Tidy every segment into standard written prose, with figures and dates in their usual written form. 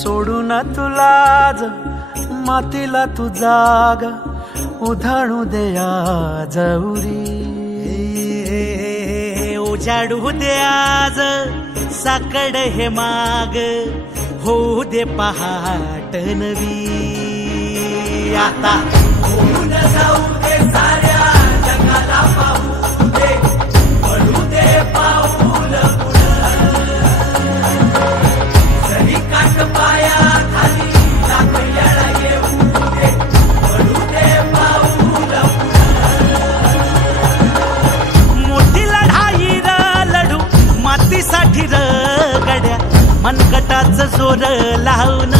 सोडून तुला मातीला तू जाग उधाणू दे आज उरी उजाडू दे आज साकड हे माग होऊ दे पहाट नवी आता होऊन जाऊ दे साऱ्या जगाला पाहू दे पडू दे पाऊल जरी काट पाया खाली टाकल्याला येऊ दे पडू दे पाऊल मोठी लढाई लढू मातीसाठी गड्या मनगटाच जोर लावून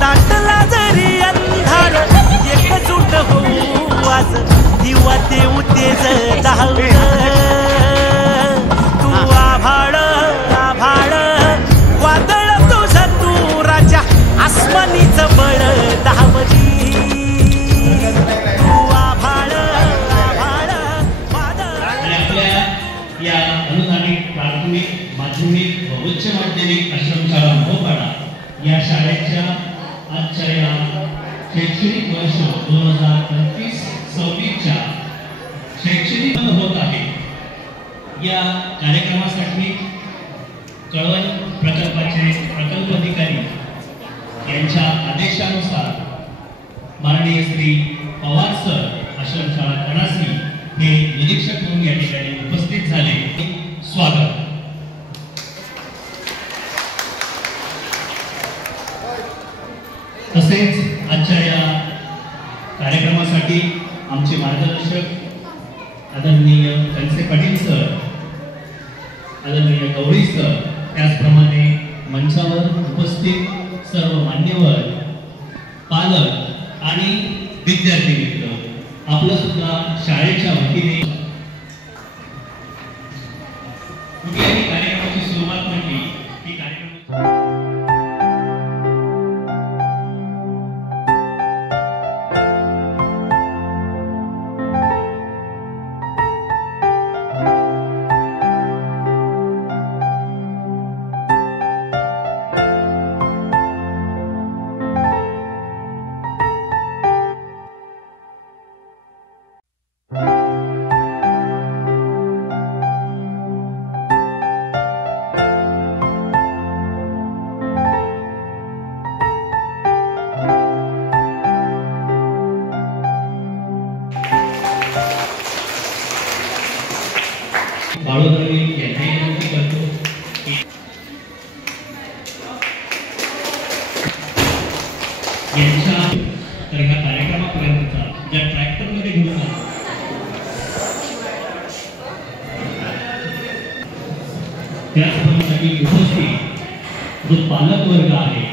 दाटला जरी अंधार एकजूट होऊ आज दिवा देऊ शैक्षणिक वर्ष 2025-26च्या शैक्षणिक होत आहे। या कार्यक्रमासाठी कळवण प्रकल्पाचे प्रकल्प अधिकारी यांच्या आदेशानुसार माननीय श्री पवार सर आश्रमशाळा कणासनी हे निरीक्षक म्हणून या ठिकाणी उपस्थित झाले। स्वागत। तसेच आजच्या या कार्यक्रमासाठी आमचे मार्गदर्शक आदरणीय कनसे पाटील सर, आदरणीय गौरी सर, त्याचप्रमाणे मंचावर उपस्थित सर्व मान्यवर, पालक आणि विद्यार्थी मित्र, आपलं सुद्धा शाळेच्या वतीने कुठल्याही कार्यक्रमाची सुरुवात म्हटली की कार्यक्रम बाळोदरवी यांनाही विनंती करतो की यांच्या तर ह्या कार्यक्रमापर्यंतचा ज्या ट्रॅक्टरमध्ये घेऊन त्याचप्रमाणे उपस्थित जो पालक वर्ग आहे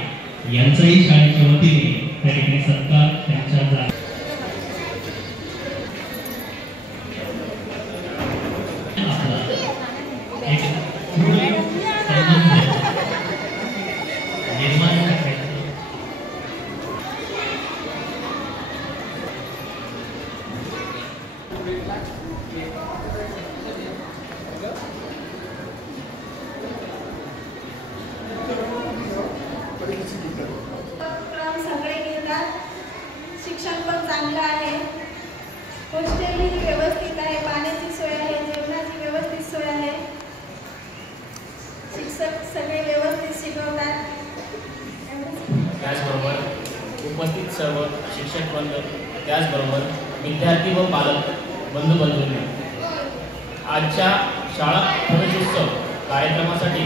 यांचाही शाळेच्या वतीने त्या ठिकाणी सत्कार त्यांच्या सगळे घेतात। शिक्षण पण चांगलं आहे, हॉस्टेलही व्यवस्थित आहे, पाण्याची सोय आहे, जेवणाची व्यवस्थित सोय आहे, शिक्षक सगळे व्यवस्थित शिकवतात। त्याचबरोबर उपस्थित सर्व शिक्षक वर्ग, त्याचबरोबर विद्यार्थी व पालक बंधू बांधवांनी आजच्या शाळा प्रवेशोत्सव कार्यक्रमासाठी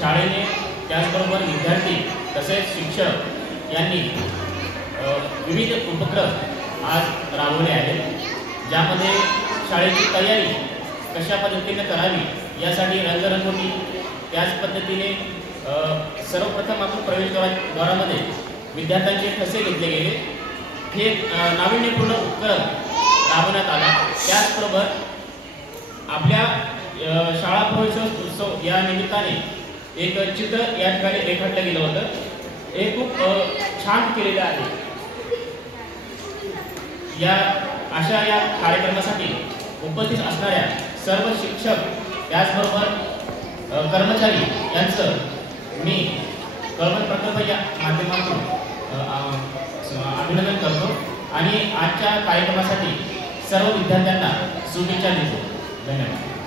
शाळेने त्याचबरोबर विद्यार्थी तसेच शिक्षक यांनी विविध उपक्रम आज राबवले आहेत, ज्यामध्ये शाळेची तयारी कशा पद्धतीने करावी यासाठी रंगरंगोटी, त्याच पद्धतीने सर्वप्रथम आपण प्रवेशद्वारामध्ये विद्यार्थ्यांचे ठसे घेतले गेले, हे नाविन्यपूर्ण उपक्रम राबवण्यात आला। त्याचबरोबर आपल्या शाळा प्रवेशोत्सव या निमित्ताने एक चित्र या ठिकाणी रेखाटलं गेलं होतं, हे खूप छान केलेलं आहे। या कार्यक्रमासाठी उपस्थित असणाऱ्या सर्व शिक्षक त्याचबरोबर कर्मचारी यांचं मी कळवण प्रकल्प या माध्यमातून अभिनंदन करतो आणि आजच्या कार्यक्रमासाठी सर्व विद्यार्थ्यांना शुभेच्छा देतो। धन्यवाद।